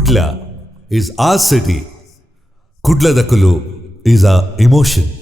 Kudla is our city. Kudla Dakulu is our emotion.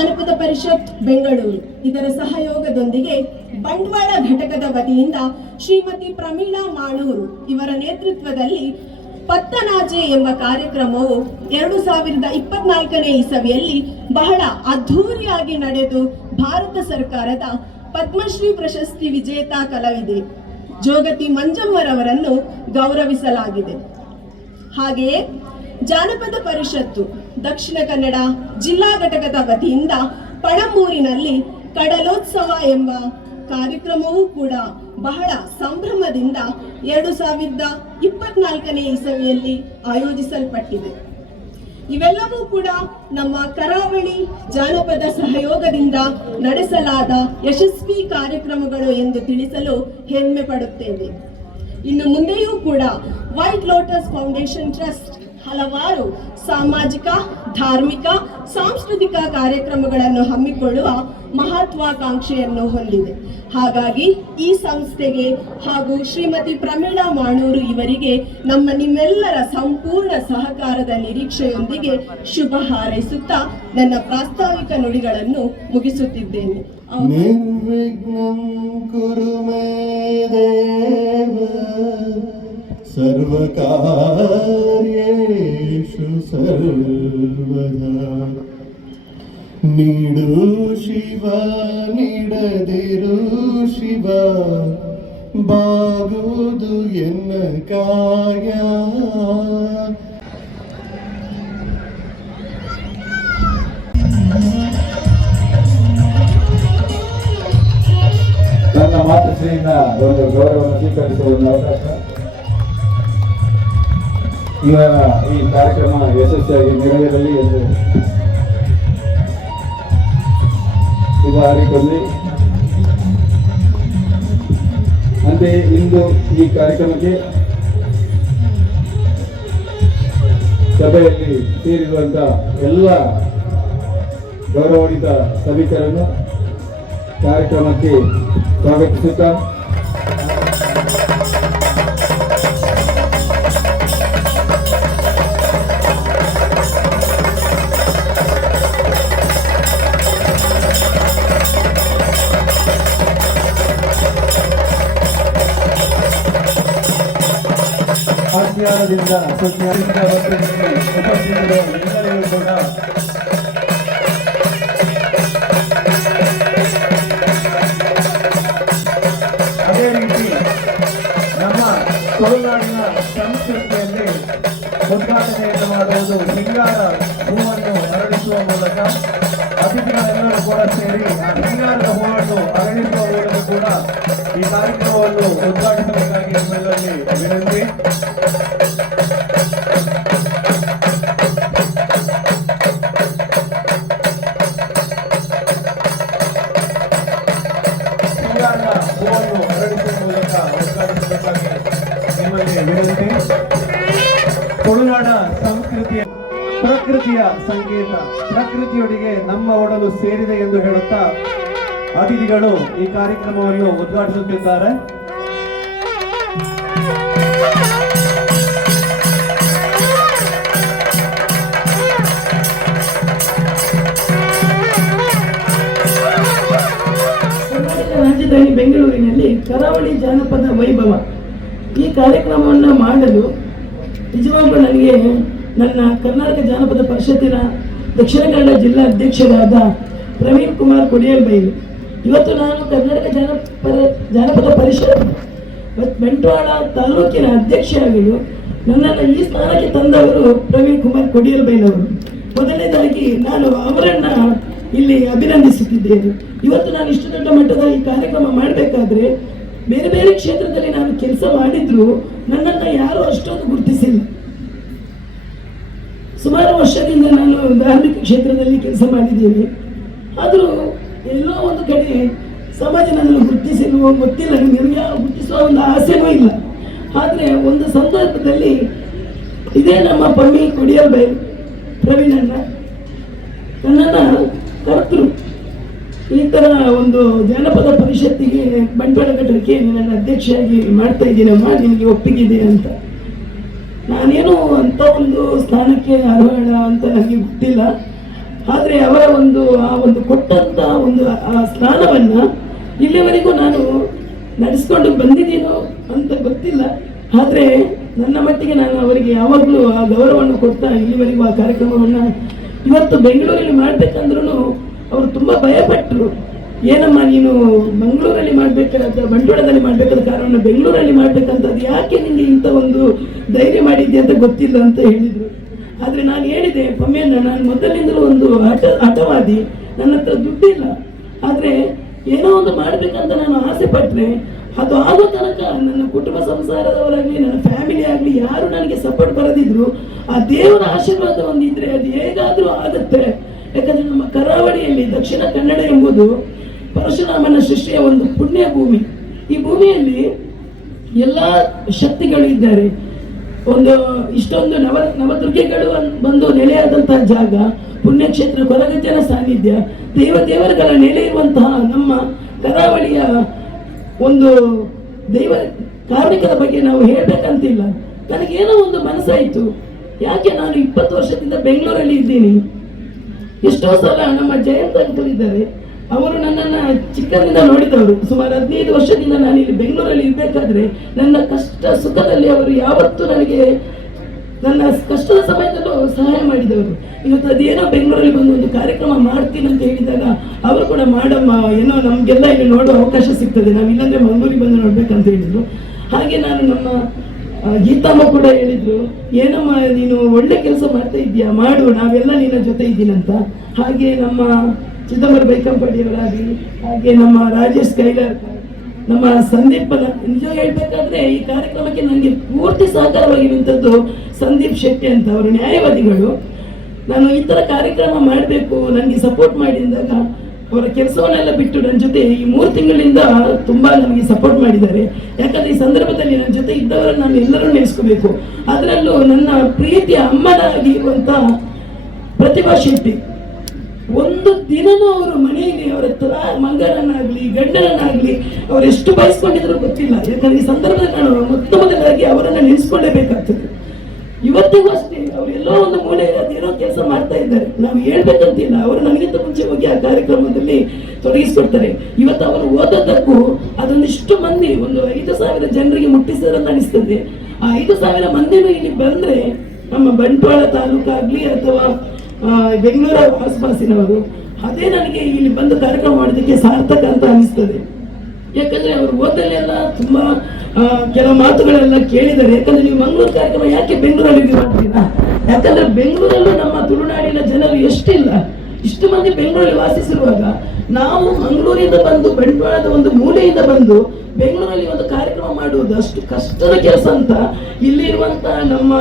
ಜಾನಪದ ಪರಿಷತ್ ಬೆಂಗಳೂರು ಇದರ ಸಹಯೋಗದೊಂದಿಗೆ ಬಂಟ್ವಾಳ ಘಟಕದ ವತಿಯಿಂದ ಶ್ರೀಮತಿ ಪ್ರಮೀಳಾ ಮಾಣೂರು ಇವರ ನೇತೃತ್ವದಲ್ಲಿ ಪತ್ತನಾಜೆ ಎಂಬ ಕಾರ್ಯಕ್ರಮವು 2024ನೇ ಇಸವಿಯಲ್ಲಿ ಬಹಳ ಅದ್ಧೂರಿಯಾಗಿ ನಡೆದು ಭಾರತ ಸರ್ಕಾರದ ಪದ್ಮಶ್ರೀ ಪ್ರಶಸ್ತಿ ವಿಜೇತ ಕಲಾವಿದೆ ಜೋಗತಿ ಮಂಜಮ್ಮರವರನ್ನು ಗೌರವಿಸಲಾಗಿದೆ. ಹಾಗೆಯೇ ಜಾನಪದ ಪರಿಷತ್ತು ದಕ್ಷಿಣ ಕನ್ನಡ ಜಿಲ್ಲಾ ಘಟಕದ ವತಿಯಿಂದ ಪಣಂಬೂರಿನಲ್ಲಿ ಕಡಲೋತ್ಸವ ಎಂಬ ಕಾರ್ಯಕ್ರಮವೂ ಕೂಡ ಬಹಳ ಸಂಭ್ರಮದಿಂದ 2024ನೇ ಇಸವಿಯಲ್ಲಿ ಆಯೋಜಿಸಲ್ಪಟ್ಟಿದೆ. ಇವೆಲ್ಲವೂ ಕೂಡ ನಮ್ಮ ಕರಾವಳಿ ಜಾನಪದ ಸಹಯೋಗದಿಂದ ನಡೆಸಲಾದ ಯಶಸ್ವಿ ಕಾರ್ಯಕ್ರಮಗಳು ಎಂದು ತಿಳಿಸಲು ಹೆಮ್ಮೆ ಪಡುತ್ತೇವೆ. ಇನ್ನು ಮುಂದೆಯೂ ಕೂಡ ವೈಟ್ ಲೋಟಸ್ ಫೌಂಡೇಶನ್ ಟ್ರಸ್ಟ್ ಹಲವಾರು ಸಾಮಾಜಿಕ, ಧಾರ್ಮಿಕ, ಸಾಂಸ್ಕೃತಿಕ ಕಾರ್ಯಕ್ರಮಗಳನ್ನು ಹಮ್ಮಿಕೊಳ್ಳುವ ಮಹತ್ವಾಕಾಂಕ್ಷೆಯನ್ನು ಹೊಂದಿದೆ. ಹಾಗಾಗಿ ಈ ಸಂಸ್ಥೆಗೆ ಹಾಗೂ ಶ್ರೀಮತಿ ಪ್ರಮೀಳಾ ಮಾಣೂರು ಇವರಿಗೆ ನಿಮ್ಮೆಲ್ಲರ ಸಂಪೂರ್ಣ ಸಹಕಾರದ ನಿರೀಕ್ಷೆಯೊಂದಿಗೆ ಶುಭ ಹಾರೈಸುತ್ತಾ ನನ್ನ ಪ್ರಾಸ್ತಾವಿಕ ನುಡಿಗಳನ್ನು ಮುಗಿಸುತ್ತಿದ್ದೇನೆ. ನಿರ್ವಿಘ್ನಂ ಕುರು ಮೇ ದೇವ ಸರ್ವಕಾರ್ಯೇಷು ಸರ್ವದಾ. ನೀಡು ಶಿವ ನೀಡದಿರು ಶಿವ ಬಾಗುವುದು ಎನ್ನ ಕಾಯ. ನನ್ನ ಮಾತೃಶ್ರೀಯಿಂದ ಒಂದು ಗೌರವವನ್ನು ಸ್ವೀಕರಿಸುವ ಒಂದು ಅವಕಾಶ. ಇವರ ಈ ಕಾರ್ಯಕ್ರಮ ಯಶಸ್ವಿಯಾಗಿ ನೆರವೇರಲಿ ಎಂದು ಇದು ಹಾರಿಕೊಳ್ಳಿ. ಅಂತೆಯೇ ಇಂದು ಈ ಕಾರ್ಯಕ್ರಮಕ್ಕೆ ಸಭೆಯಲ್ಲಿ ಸೇರಿರುವಂಥ ಎಲ್ಲ ಗೌರವಾನ್ವಿತ ಸಭಿಕರನ್ನು ಕಾರ್ಯಕ್ರಮಕ್ಕೆ ಸ್ವಾಗತಿಸುತ್ತಾ ಆಜ್ಞಾನದಿಂದ ಸುಜ್ಞಾನದಿಂದ ಉಪಸ್ಥಿತರು ಎಲ್ಲರಿಗೂ ಕೂಡ ಅದೇ ರೀತಿ ನಮ್ಮ ತುಳುನಾಡಿನ ಸಂಸ್ಕೃತಿಯಲ್ಲಿ ಉದ್ಘಾಟನೆಯನ್ನು ಮಾಡುವುದು ಸಿಂಗಾರ ಹೂವನ್ನು ಅರಳಿಸುವ ಮೂಲಕ ಅತಿಥಿಗಳೆಲ್ಲರೂ ಕೂಡ ಸೇರಿ ಆ ಸಿಂಗಾರದ ಹೂವನ್ನು ಅರಳಿಸುವ ಮೂಲಕ ಕೂಡ ಈ ಕಾರ್ಯಕ್ರಮವನ್ನು ಉದ್ಘಾಟಿಸಬೇಕಾಗಿ ನಮ್ಮಲ್ಲಿ ವಿನಂತಿ. ಸಿಂಗಾರದ ಹೂವನ್ನು ಅರಳಿಸುವ ಮೂಲಕ ಉದ್ಘಾಟಿಸಬೇಕಾಗಿ ನಿಮ್ಮಲ್ಲಿ ವಿನಂತಿ. ತುಳುನಾಡ ಸಂಸ್ಕೃತಿಯ ಪ್ರಕೃತಿಯ ಸಂಕೇತ, ಪ್ರಕೃತಿಯೊಳಗೆ ನಮ್ಮ ಒಡಲು ಸೇರಿದೆ ಎಂದು ಹೇಳುತ್ತಾ ಅತಿಥಿಗಳು ಈ ಕಾರ್ಯಕ್ರಮವನ್ನು ಉದ್ಘಾಟಿಸುತ್ತಿದ್ದಾರೆ. ಕರ್ನಾಟಕ ರಾಜಧಾನಿ ಬೆಂಗಳೂರಿನಲ್ಲಿ ಕರಾವಳಿ ಜಾನಪದ ವೈಭವ ಈ ಕಾರ್ಯಕ್ರಮವನ್ನು ಮಾಡಲು ನಿಜವಾಗ್ಲೂ ನನಗೆ ನನ್ನ ಕರ್ನಾಟಕ ಜಾನಪದ ಪರಿಷತ್ತಿನ ದಕ್ಷಿಣ ಕನ್ನಡ ಜಿಲ್ಲಾ ಅಧ್ಯಕ್ಷರಾದ ಪ್ರವೀಣ್ ಕುಮಾರ್ ಕೊಡಿಯಲ್ಬೈಲು, ಇವತ್ತು ನಾನು ಕರ್ನಾಟಕ ಜಾನಪದ ಪರಿಷತ್ ಬಂಟ್ವಾಳ ತಾಲೂಕಿನ ಅಧ್ಯಕ್ಷರಾಗಲು ನನ್ನನ್ನು ಈ ಸ್ಥಾನಕ್ಕೆ ತಂದವರು ಪ್ರವೀಣ್ ಕುಮಾರ್ ಕೊಡಿಯಲ್ಬೈಲವರು. ಮೊದಲನೇದಾಗಿ ನಾನು ಅವರನ್ನು ಇಲ್ಲಿ ಅಭಿನಂದಿಸುತ್ತಿದ್ದೇನೆ. ಇವತ್ತು ನಾನು ಇಷ್ಟು ದೊಡ್ಡ ಮಟ್ಟದ ಈ ಕಾರ್ಯಕ್ರಮ ಮಾಡಬೇಕಾದ್ರೆ ಬೇರೆ ಬೇರೆ ಕ್ಷೇತ್ರದಲ್ಲಿ ನಾನು ಕೆಲಸ ಮಾಡಿದ್ರು ನನ್ನನ್ನು ಯಾರೂ ಅಷ್ಟೊಂದು ಗುರುತಿಸಿಲ್ಲ. ಸುಮಾರು ವರ್ಷದಿಂದ ನಾನು ಧಾರ್ಮಿಕ ಕ್ಷೇತ್ರದಲ್ಲಿ ಕೆಲಸ ಮಾಡಿದ್ದೇನೆ. ಆದರೂ ಎಲ್ಲೋ ಒಂದು ಕಡೆ ಸಮಾಜ ನನ್ನನ್ನು ಗುರುತಿಸಿಲ್ವೋ ಗೊತ್ತಿಲ್ಲ, ನನಗೆ ಗುರುತಿಸುವ ಒಂದು ಆಸೆನೂ ಇಲ್ಲ. ಆದರೆ ಒಂದು ಸಂದರ್ಭದಲ್ಲಿ ಇದೇ ನಮ್ಮ ಪಮ್ಮಿ ಕೊಡಿಯಲ್ಬೈಲ್ ಪ್ರವೀಣಣ್ಣ ನನ್ನನ್ನು ಕರೆತರು, ಈ ಥರ ಒಂದು ಜಾನಪದ ಪರಿಷತ್ತಿಗೆ ಬಂಟ್ವಾಳ ಘಟಕಕ್ಕೆ ನನ್ನ ಅಧ್ಯಕ್ಷರಾಗಿ ಮಾಡ್ತಾ ಇದ್ದೀನಮ್ಮ, ನಿನಗೆ ಒಪ್ಪಿಗಿದೆ ಅಂತ. ನಾನೇನು ಅಂಥ ಒಂದು ಸ್ಥಾನಕ್ಕೆ ಅರ್ಹಳ ಅಂತ ನನಗೆ ಗೊತ್ತಿಲ್ಲ. ಆದರೆ ಅವರ ಆ ಒಂದು ಕೊಟ್ಟಂತ ಆ ಸ್ನಾನವನ್ನ ಇಲ್ಲಿವರೆಗೂ ನಾನು ನಡೆಸ್ಕೊಂಡು ಬಂದಿದ್ದೀನೋ ಅಂತ ಗೊತ್ತಿಲ್ಲ. ಆದರೆ ನನ್ನ ಮಟ್ಟಿಗೆ ನಾನು ಅವರಿಗೆ ಯಾವಾಗಲೂ ಆ ಗೌರವವನ್ನು ಕೊಡ್ತಾ ಇಲ್ಲಿವರೆಗೂ ಆ ಕಾರ್ಯಕ್ರಮವನ್ನು ಇವತ್ತು ಬೆಂಗಳೂರಲ್ಲಿ ಮಾಡಬೇಕಂದ್ರೂ ಅವರು ತುಂಬ ಭಯಪಟ್ಟರು. ಏನಮ್ಮ ನೀನು ಮಂಗಳೂರಲ್ಲಿ ಮಾಡಬೇಕಾದ ಬಂಟ್ವಾಳದಲ್ಲಿ ಮಾಡಬೇಕಾದ ಕಾರಣ ಬೆಂಗಳೂರಲ್ಲಿ ಮಾಡಬೇಕಂತದ್ದು ಯಾಕೆ ನಿಮಗೆ ಇಂಥ ಒಂದು ಧೈರ್ಯ ಮಾಡಿದ್ದೆ ಅಂತ ಗೊತ್ತಿಲ್ಲ ಅಂತ ಹೇಳಿದರು. ಆದರೆ ನಾನು ಹೇಳಿದೆ, ಪಮ್ಯಣ್ಣ, ನಾನು ಮೊದಲಿಂದಲೂ ಒಂದು ಹಠವಾದಿ, ನನ್ನ ಹತ್ರ ದುಡ್ಡಿಲ್ಲ, ಆದರೆ ಏನೋ ಒಂದು ಮಾಡಬೇಕಂತ ನಾನು ಆಸೆ ಪಟ್ಟರೆ ಅದು ಆಗೋ ತನಕ ನನ್ನ ಕುಟುಂಬ ಸಂಸಾರದವರಾಗಲಿ ನನ್ನ ಫ್ಯಾಮಿಲಿ ಆಗಲಿ ಯಾರು ನನಗೆ ಸಪೋರ್ಟ್ ಬರದಿದ್ರು ಆ ದೇವರ ಆಶೀರ್ವಾದ ಒಂದಿದ್ರೆ ಅದು ಹೇಗಾದರೂ ಆಗುತ್ತೆ. ಯಾಕಂದರೆ ನಮ್ಮ ಕರಾವಳಿಯಲ್ಲಿ ದಕ್ಷಿಣ ಕನ್ನಡ ಎಂಬುದು ಪರಶುರಾಮನ ಸೃಷ್ಟಿಯ ಒಂದು ಪುಣ್ಯ ಭೂಮಿ. ಈ ಭೂಮಿಯಲ್ಲಿ ಎಲ್ಲ ಶಕ್ತಿಗಳು ಇದ್ದಾರೆ. ಇಷ್ಟೊಂದು ನವದುರ್ಗೆಗಳು ಬಂದು ನೆಲೆಯಾದಂತಹ ಜಾಗ, ಪುಣ್ಯಕ್ಷೇತ್ರ, ಕೊರಗಜ್ಜನ ಸಾನ್ನಿಧ್ಯ, ದೇವರುಗಳ ನೆಲೆ ಇರುವಂತಹ ನಮ್ಮ ಕರಾವಳಿಯ ಒಂದು ದೈವ ಕಾರ್ಮಿಕರ ಬಗ್ಗೆ ನಾವು ಹೇಳಬೇಕಂತಿಲ್ಲ. ನನಗೇನೋ ಒಂದು ಮನಸ್ಸಾಯಿತು, ಯಾಕೆ ನಾನು 20 ವರ್ಷದಿಂದ ಬೆಂಗಳೂರಲ್ಲಿ ಇದ್ದೀನಿ. ಎಷ್ಟೋ ಸಲ ನಮ್ಮ ಜಯಂತ್ ಅಂಕಲ್ ಇದ್ದಾರೆ, ಅವರು ನನ್ನನ್ನು ಚಿಕ್ಕಂದಿಂದ ನೋಡಿದವರು. ಸುಮಾರು 15 ವರ್ಷದಿಂದ ನಾನು ಇಲ್ಲಿ ಬೆಂಗಳೂರಲ್ಲಿ ಇರಬೇಕಾದ್ರೆ ನನ್ನ ಕಷ್ಟ ಸುಖದಲ್ಲಿ ಅವರು ಯಾವತ್ತೂ ನನಗೆ ನನ್ನ ಕಷ್ಟದ ಸಮಯದಲ್ಲೂ ಸಹಾಯ ಮಾಡಿದವರು. ಇವತ್ತು ಅದೇನೋ ಬೆಂಗಳೂರಲ್ಲಿ ಬಂದು ಒಂದು ಕಾರ್ಯಕ್ರಮ ಮಾಡ್ತೀನಿ ಅಂತ ಹೇಳಿದಾಗ ಅವರು ಕೂಡ ಮಾಡಮ್ಮ, ಏನೋ ನಮಗೆಲ್ಲ ಇಲ್ಲಿ ನೋಡೋ ಅವಕಾಶ ಸಿಗ್ತದೆ, ನಾವು ಇಲ್ಲಾಂದ್ರೆ ಮಂಗಳೂರಿಗೆ ಬಂದು ನೋಡ್ಬೇಕಂತ ಹೇಳಿದ್ರು. ಹಾಗೆ ನಾನು ನಮ್ಮ ಗೀತಮ್ಮ ಕೂಡ ಹೇಳಿದ್ರು, ಏನಮ್ಮ ನೀನು ಒಳ್ಳೆ ಕೆಲಸ ಮಾಡ್ತಾ ಇದೀಯಾ, ಮಾಡು, ನಾವೆಲ್ಲ ನಿನ್ನ ಜೊತೆ ಇದ್ದೀನಂತ. ಹಾಗೆ ನಮ್ಮ ಚಿದಂಬರ ಬೈಕಂಪಡಿಯವರಾಗಲಿ, ಹಾಗೆ ನಮ್ಮ ರಾಜೇಶ್ ಕೈಲಾರ್, ನಮ್ಮ ಸಂದೀಪನ, ನಿಜ ಹೇಳ್ಬೇಕಾದ್ರೆ ಈ ಕಾರ್ಯಕ್ರಮಕ್ಕೆ ನನಗೆ ಪೂರ್ತಿ ಸಹಕಾರವಾಗಿರುವಂಥದ್ದು ಸಂದೀಪ್ ಶೆಟ್ಟಿ ಅಂತ, ಅವರು ನ್ಯಾಯವಾದಿಗಳು. ನಾನು ಈ ಥರ ಕಾರ್ಯಕ್ರಮ ಮಾಡಬೇಕು ನನಗೆ ಸಪೋರ್ಟ್ ಮಾಡಿದಾಗ ಅವರ ಕೆಲಸವನ್ನೆಲ್ಲ ಬಿಟ್ಟು ನನ್ನ ಜೊತೆ ಈ 3 ತಿಂಗಳಿಂದ ತುಂಬ ನನಗೆ ಸಪೋರ್ಟ್ ಮಾಡಿದ್ದಾರೆ. ಯಾಕಂದರೆ ಈ ಸಂದರ್ಭದಲ್ಲಿ ನನ್ನ ಜೊತೆ ಇದ್ದವರನ್ನು ನಾನು ಎಲ್ಲರೂ ನೆನೆಸ್ಕೋಬೇಕು. ಅದರಲ್ಲೂ ನನ್ನ ಪ್ರೀತಿಯ ಅಮ್ಮನಾಗಿ ಇರುವಂಥ ಪ್ರತಿಭಾ ಶೆಟ್ಟಿ, ಒಂದು ದಿನನೂ ಅವರು ಮನೆಯಲ್ಲಿ ಅವರ ಮಗನನ್ನಾಗಲಿ ಗಂಡನನ್ನಾಗಲಿ ಅವರು ಎಷ್ಟು ಬಯಸ್ಕೊಂಡಿದ್ರು ಗೊತ್ತಿಲ್ಲ. ಯಾಕಂದ್ರೆ ಈ ಸಂದರ್ಭದಲ್ಲಿ ನಾನು ಮೊದಲಾಗಿ ಅವರನ್ನು ನೆನೆಸ್ಕೊಳ್ಳೇಬೇಕಾಗ್ತದೆ. ಇವತ್ತಿಗೂ ಅಷ್ಟೇ ಅವರೆಲ್ಲೋ ಒಂದು ಮೂಲೆಯಲ್ಲಿ ಅದೇನೋ ಕೆಲಸ ಮಾಡ್ತಾ ಇದ್ದಾರೆ, ನಾವು ಹೇಳ್ಬೇಕಂತಿಲ್ಲ. ಅವರು ನನಗಿಂತ ಮುಂಚೆ ಹೋಗಿ ಆ ಕಾರ್ಯಕ್ರಮದಲ್ಲಿ ತೊಡಗಿಸ್ಕೊಡ್ತಾರೆ. ಇವತ್ತು ಅವರು ಓದೋದಕ್ಕೂ ಅದೊಂದಿಷ್ಟು ಮಂದಿ, ಒಂದು 5,000 ಜನರಿಗೆ ಮುಟ್ಟಿಸಿದಾರಂತ ಅನಿಸ್ತದೆ. ಆ 5,000 ಮಂದಿನೂ ಇಲ್ಲಿ ಬಂದರೆ ನಮ್ಮ ಬಂಟ್ವಾಳ ತಾಲೂಕಾಗಲಿ ಅಥವಾ ಬೆಂಗಳೂರು ಆಸುಪಾಸಿನವರು, ಅದೇ ನನಗೆ ಇಲ್ಲಿ ಬಂದು ಕಾರ್ಯಕ್ರಮ ಮಾಡೋದಕ್ಕೆ ಸಾರ್ಥಕ ಅಂತ ಅನಿಸ್ತದೆ. ಯಾಕಂದರೆ ಅವರು ಓದಲೆಲ್ಲ ತುಂಬ ಕೆಲವು ಮಾತುಗಳೆಲ್ಲ ಕೇಳಿದ್ದಾರೆ. ಯಾಕಂದರೆ ನೀವು ಮಂಗಳೂರು ಕಾರ್ಯಕ್ರಮ ಯಾಕೆ ಬೆಂಗಳೂರಲ್ಲಿ ಮಾಡ್ತೀರಾ? ಯಾಕಂದರೆ ಬೆಂಗಳೂರಲ್ಲೂ ನಮ್ಮ ತುಳುನಾಡಿನ ಜನರು ಎಷ್ಟಿಲ್ಲ, ಇಷ್ಟು ಮಂದಿ ಬೆಂಗಳೂರಲ್ಲಿ ವಾಸಿಸಿರುವಾಗ ನಾವು ಮಂಗಳೂರಿಂದ ಬಂದು ಬಂಟ್ವಾಳದ ಒಂದು ಮೂಲೆಯಿಂದ ಬಂದು ಬೆಂಗಳೂರಲ್ಲಿ ಒಂದು ಕಾರ್ಯಕ್ರಮ ಮಾಡುವುದು ಅಷ್ಟು ಕಷ್ಟದ ಕೆಲಸ ಅಂತ ಇಲ್ಲಿರುವಂಥ ನಮ್ಮ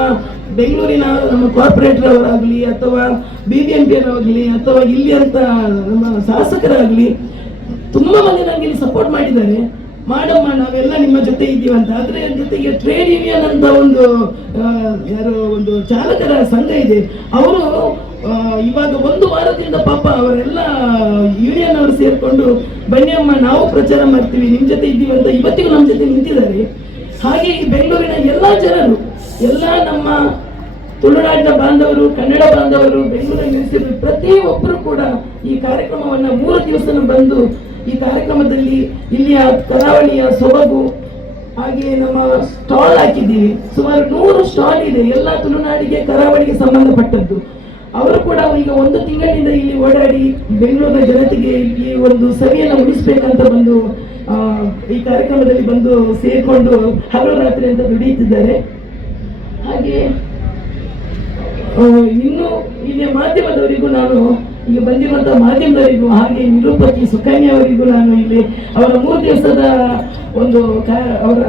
ಬೆಂಗಳೂರಿನ ನಮ್ಮ ಕಾರ್ಪೊರೇಟರ್ ಅವರಾಗಲಿ ಅಥವಾ BBMP ಅವರಾಗಲಿ ಅಥವಾ ಇಲ್ಲಿ ಅಂತ ನಮ್ಮ ಶಾಸಕರಾಗಲಿ ತುಂಬ ಮಂದಿ ನನಗೆ ಇಲ್ಲಿ ಸಪೋರ್ಟ್ ಮಾಡಿದ್ದಾರೆ. ಮಾಡಮ್ಮ, ನಾವೆಲ್ಲ ನಿಮ್ಮ ಜೊತೆ ಇದ್ದೀವಂತ. ಅದರ ಜೊತೆಗೆ ಟ್ರೇಡ್ ಯೂನಿಯನ್ ಅಂತ ಒಂದು ಚಾಲಕರ ಸಂಘ ಇದೆ. ಅವರು ಇವಾಗ 1 ವಾರದಿಂದ ಪಾಪ ಅವರೆಲ್ಲ ಯೂನಿಯನ್ ಅವರು ಸೇರಿಕೊಂಡು ಬನ್ನಿ ಅಮ್ಮ ನಾವು ಪ್ರಚಾರ ಮಾಡ್ತೀವಿ, ನಿಮ್ಮ ಜೊತೆ ಇದ್ದೀವಿ ಅಂತ ಇವತ್ತಿಗೂ ನಮ್ಮ ಜೊತೆ ನಿಂತಿದ್ದಾರೆ. ಹಾಗೆ ಈ ಬೆಂಗಳೂರಿನ ಎಲ್ಲ ಜನರು, ಎಲ್ಲ ನಮ್ಮ ತುಳುನಾಡಿನ ಬಾಂಧವರು, ಕನ್ನಡ ಬಾಂಧವರು, ಬೆಂಗಳೂರಲ್ಲಿ ನೆಲೆಸಿದ್ರು ಪ್ರತಿಯೊಬ್ಬರು ಕೂಡ ಈ ಕಾರ್ಯಕ್ರಮವನ್ನು 3 ದಿವಸ ಬಂದು ಈ ಕಾರ್ಯಕ್ರಮದಲ್ಲಿ ಇಲ್ಲಿಯ ಕರಾವಳಿಯ ಸೊಬಗು, ಹಾಗೆ ನಮ್ಮ ಸ್ಟಾಲ್ ಹಾಕಿದ್ದೀವಿ. ಸುಮಾರು 100 ಸ್ಟಾಲ್ ಇದೆ, ಎಲ್ಲ ತುಳುನಾಡಿಗೆ ಕರಾವಳಿಗೆ ಸಂಬಂಧಪಟ್ಟದ್ದು. ಅವರು ಕೂಡ ಈಗ 1 ತಿಂಗಳಿಂದ ಇಲ್ಲಿ ಓಡಾಡಿ ಬೆಂಗಳೂರಿನ ಜನತೆಗೆ ಈ ಒಂದು ಸವಿಯನ್ನು ಉಳಿಸ್ಬೇಕಂತ ಬಂದು ಈ ಕಾರ್ಯಕ್ರಮದಲ್ಲಿ ಬಂದು ಸೇರಿಕೊಂಡು ಹಗಲು ರಾತ್ರಿ ಅಂತ ದುಡಿಯುತ್ತಿದ್ದಾರೆ. ಹಾಗೆ ಇನ್ನು ಇಲ್ಲಿ ಮಾಧ್ಯಮದವರಿಗೂ ನಾನು ಈಗ ಬಂದಿರುವಂತಹ ಮಾಧ್ಯಮದವರಿಗೂ ಹಾಗೆ ನಿರೂಪಕಿ ಸುಕನ್ಯಾ ಅವರಿಗೂ ನಾನು ಇಲ್ಲಿ ಅವರ 3 ದಿವಸದ ಒಂದು ಅವರ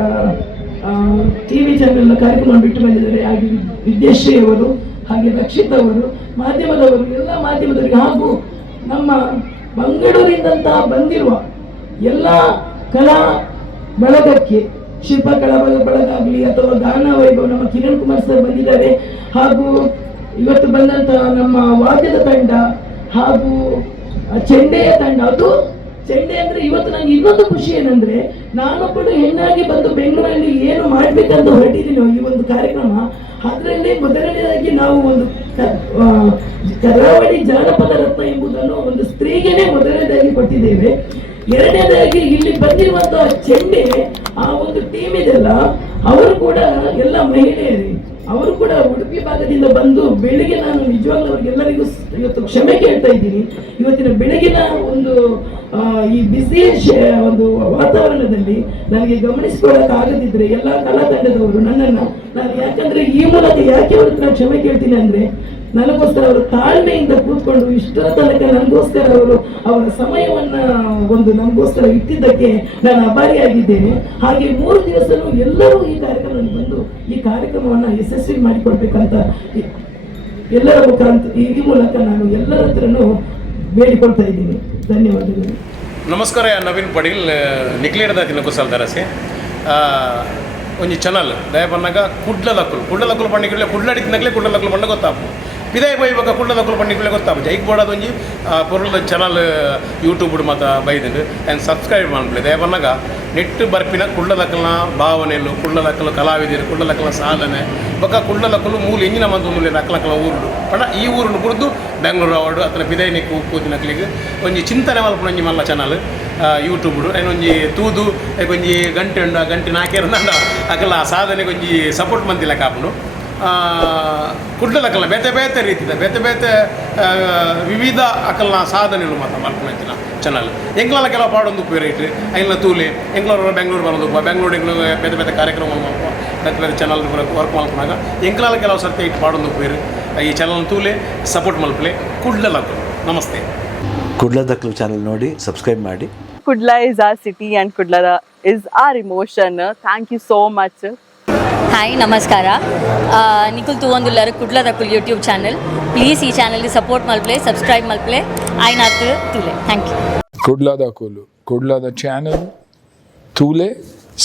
TV ಚಾನೆಲ್ ಕಾರ್ಯಕ್ರಮ ಬಿಟ್ಟು ಬಂದಿದ್ದಾರೆ. ಹಾಗೆ ವಿದ್ಯಾಶ್ರೀ ಅವರು, ಹಾಗೆ ರಕ್ಷಿತ್ ಅವರು, ಮಾಧ್ಯಮದವರು, ಎಲ್ಲ ಮಾಧ್ಯಮದವರಿಗೆ ಹಾಗೂ ನಮ್ಮ ಮಂಗಳೂರಿನಂತ ಬಂದಿರುವ ಎಲ್ಲ ಕಲಾ ಬಳಗಕ್ಕೆ, ಶಿಲ್ಪಕಲಾ ಬಳಗ ಆಗಲಿ ಅಥವಾ ಗಾನ ವೈಭವ, ನಮ್ಮ ಕಿರಣ್ ಕುಮಾರ್ ಸರ್ ಬಂದಿದ್ದಾರೆ. ಹಾಗೂ ಇವತ್ತು ಬಂದಂತ ನಮ್ಮ ವಾದ್ಯದ ತಂಡ ಹಾಗೂ ಚೆಂಡೆಯ ತಂಡ. ಅದು ಚೆಂಡೆ ಅಂದ್ರೆ ಇವತ್ತು ನನಗೆ ಇನ್ನೊಂದು ಖುಷಿ ಏನಂದ್ರೆ, ನಾನು ಕೂಡ ಹೆಣ್ಣಾಗಿ ಬಂದು ಬೆಂಗಳೂರಲ್ಲಿ ಏನು ಮಾಡ್ಬೇಕಂತ ಹೊರಟಿದ್ದೀನೋ ಈ ಒಂದು ಕಾರ್ಯಕ್ರಮ, ಅದರಲ್ಲಿ ಮೊದಲನೇದಾಗಿ ನಾವು ಒಂದು ಕರಾವಳಿ ಜಾನಪದ ರತ್ನ ಎಂಬುದನ್ನು ಒಂದು ಸ್ತ್ರೀಗೆನೆ ಮೊದಲನೇದಾಗಿ ಕೊಟ್ಟಿದ್ದೇವೆ. ಎರಡನೇದಾಗಿ ಇಲ್ಲಿ ಬಂದಿರುವಂತಹ ಚೆಂಡೆ ಆ ಒಂದು ಟೀಮ್ ಇದೆಲ್ಲ, ಅವರು ಕೂಡ ಎಲ್ಲ ಮಹಿಳೆಯರೇ. ಅವರು ಕೂಡ ಉಡುಪಿ ಭಾಗದಿಂದ ಬಂದು ಬೆಳಿಗ್ಗೆ, ನಾನು ನಿಜವಾಗ್ಲೂ ಅವ್ರಿಗೆಲ್ಲರಿಗೂ ಇವತ್ತು ಕ್ಷಮೆ ಕೇಳ್ತಾ ಇದ್ದೀನಿ. ಇವತ್ತಿನ ಬೆಳಗಿನ ಒಂದು ಈ ಬಿಸಿ ಒಂದು ವಾತಾವರಣದಲ್ಲಿ ನನಗೆ ಗಮನಿಸಿಕೊಳ್ಳಕ್ಕೆ ಆಗದಿದ್ರೆ ಎಲ್ಲ ಕಲಾ ತಂಡದವರು ನನ್ನನ್ನು, ನಾನು ಯಾಕಂದ್ರೆ ಈ ಮೂಲಕ ಯಾಕೆ ಅವ್ರ ಹತ್ರ ಕ್ಷಮೆ ಕೇಳ್ತೀನಿ ಅಂದ್ರೆ, ನನಗೋಸ್ಕರ ಅವರು ತಾಳ್ಮೆಯಿಂದ ಕೂತ್ಕೊಂಡು ಇಷ್ಟರ ತನಕ ನನಗೋಸ್ಕರ ಅವರು ಅವರ ಸಮಯವನ್ನ ಒಂದು ನಮಗೋಸ್ಕರ ಇಟ್ಟಿದ್ದಕ್ಕೆ ನಾನು ಆಭಾರಿಯಾಗಿದ್ದೇನೆ. ಹಾಗೆ 3 ದಿವಸನೂ ಎಲ್ಲರೂ ಈ ಕಾರ್ಯಕ್ರಮದಲ್ಲಿ ಬಂದು ಈ ಕಾರ್ಯಕ್ರಮವನ್ನು ಯಶಸ್ವಿ ಮಾಡಿಕೊಡ್ಬೇಕಂತ ಎಲ್ಲರ ಮುಖಾಂತರ ಈ ಮೂಲಕ ನಾನು ಎಲ್ಲರ ಹತ್ರನೂ ಬೇಡಿಕೊಳ್ತಾ ಇದ್ದೀನಿ. ಧನ್ಯವಾದಗಳು. ನಮಸ್ಕಾರ, ನವೀನ್ ಪಡೀಲ್ ನಿಕ್ಲೇಡದ ತಿನ್ನಕುಸಲ್ ದರಸೆ ಒಂಜಿ ಚಾನಲ್ ದಯ ಬಂದಾಗ ಕುಡ್ಲದಕ್ಕಲು ಪಂಡಿಗೆ ಕುಡ್ಲಡಿತಿನಕ್ಲೆ ಕುಡ್ಲದಕ್ಕಲು ಪಂಡ ಗೊತ್ತಾಪು ವಿದಾಯ ಬೈವಾಗ ಕುಡ್ಲದಕ್ಕಲು ಪಂಡಿಗೆ ಗೊತ್ತಾಪು ಜೈಕ್ ಬೋಡದ ಒಂಜಿ ಪೊರ್ಲದ ಚಾನಲ್ ಯೂಟ್ಯೂಬ್ ಮಾತ ಬೈದಿದ್ದು ಆ್ಯಂಡ್ ಸಬ್ಸ್ಕ್ರೈಬ್ ಮಾಡ್ಬಿಡಿ. ದಯ ಬಂದಾಗ ನೆಟ್ಟು ಬರ್ಪಿನ ಕುಡ್ಲದಕ್ಕಲ್ನ ಭಾವನೆಲು, ಕುಡ್ಲದಕ್ಕಲು ಕಲಾವಿದರು, ಕುಡ್ಲದಕ್ಕಲ ಸಾಧನೆ ಬೊಕ್ಕ ಕುಡ್ಲದಕ್ಕಲು ಮೂಲ ಎಂಜಿನ ಮಂದು ಮೂಲೆ ಅಕ್ಕಲಕ್ಕಲ ಊರುಡು ಪಂಡ ಈ ಊರುನು ಕುಡ್ದು ಬೆಂಗಳೂರು ಅವಾರ್ಡು ಅತನ ಪಿದಾಯ ನಿಕ್ಕು ಕೂತಿನಕ್ಲಿಗೆ ಒಂಜಿ ಚಿಂತನೆ ಮಲ್ಪನೊಂಜಿ ಮಲ್ಲ ಚಾನಲ್ ಯೂಟ್ಯೂಬ್ಡು ಒಂಜಿ ತೂದು ಒಂಜಿ ಗಂಟೆ ಉಂಡ ಗಂಟೆ ನಾಲ್ಕೇರು ನಂಡ ಅಕಲ ಸಾಧನೆಗೆ ಒಂಜಿ ಸಪೋರ್ಟ್ ಮಂತಿಲ್ಲ ಕಾಪುನು ಕುಡ್ಲದಕ್ಕಲ್ಲ ಬೇತೆ ಬೇತೆ ರೀತಿದ ಬೇತೆ ವಿವಿಧ ಅಕಲ್ನ ಸಾಧನೆಗಳು ಮಾತ್ರ ಮಲ್ಪನಂಚಿನ ಚಾನಲ್ ಎಂಗ್ಲಲ್ಲ ಕೆಲವು ಪಾಡೊಂದು ಉಪಯೋಗ ಐಲ್ನ ತೂಲೆ ಎಂಗ್ಳೂರು ಬೆಂಗಳೂರು ಬರೋದು ಬೆಂಗಳೂರು ಬೇತೆ ಕಾರ್ಯಕ್ರಮ ಮಲ್ಪ ಬೇರೆ ಚಾನಲ್ ವರ್ಕ್ ಮಲ್ಪನಾಗ ಎಂಗ್ಲಲ್ಲ ಕೆಲವು ಸರ್ತಿ ಇಟ್ಟು ಪಾಡೊಂದು ಉಪಯೋಗ ಈ ಚಾನಲ್ ತೂಲೆ ಸಪೋರ್ಟ್ ಮಲ್ಪಲೆ ಕುಡ್ಲದಕ್ಕಲು. ನಮಸ್ತೆ. ಕುಡ್ಲದಕ್ಕಲು ಚಾನಲ್ ನೋಡಿ ಸಬ್ಸ್ಕ್ರೈಬ್ ಮಾಡಿ. Kudla is our city and Kudla is our emotion. Thank you so much. Hi ನಮಸ್ಕಾರ. ನಿಖುಲ್ ತೂವೊಂದುಲ್ಲಾರು ಕುಡ್ಲದಕ್ಕುಲ್ ಯೂಟ್ಯೂಬ್ ಚಾನಲ್. ಪ್ಲೀಸ್ ಈ ಚಾನಲ್ಗೆ ಸಪೋರ್ಟ್ ಮಲ್ಪಲೆ, ಸಬ್ಸ್ಕ್ರೈಬ್ ಮಲ್ಪಲೆ, ಆಯ್ನಾತ್ ತೂಲೆ. Thank you. ಕುಡ್ಲದ ಚಾನಲ್ ತೂಲೆ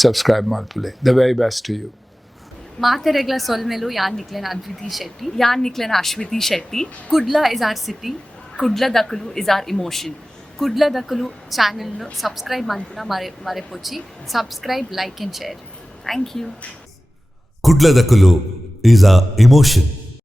ಸಬ್ಸ್ಕ್ರೈಬ್ ಮಲ್ಪಲೆ. The very best to you. ಮಾತೆರೆಗ್ಲ ಸೊಲ್ಮೆಲು ಯಾನ್ ನಿಕ್ಲೆನ ಅದ್ವಿತಿ ಶೆಟ್ಟಿ, ಯಾನ್ ನಿಕ್ಲೆನ Ashwiti Shetty. Kudla is our city, ಕುಡ್ಲದಕ್ಕಲು ಇಸ್ ಆರ್ ಇಮೋಷನ್. ಕುಡ್ಲದಕ್ಕಲು ಚಾನಲ್ ಸಬ್ಸ್ಕ್ರೈಬ್ ಮಲ್ಪುನ ಮರೆಪೊಚ್ಚಿ. Subscribe, like and share. Thank you. ಕುಡ್ಲದಕ್ಕಲು ಈಸ್ ಅ ಇಮೋಷನ್.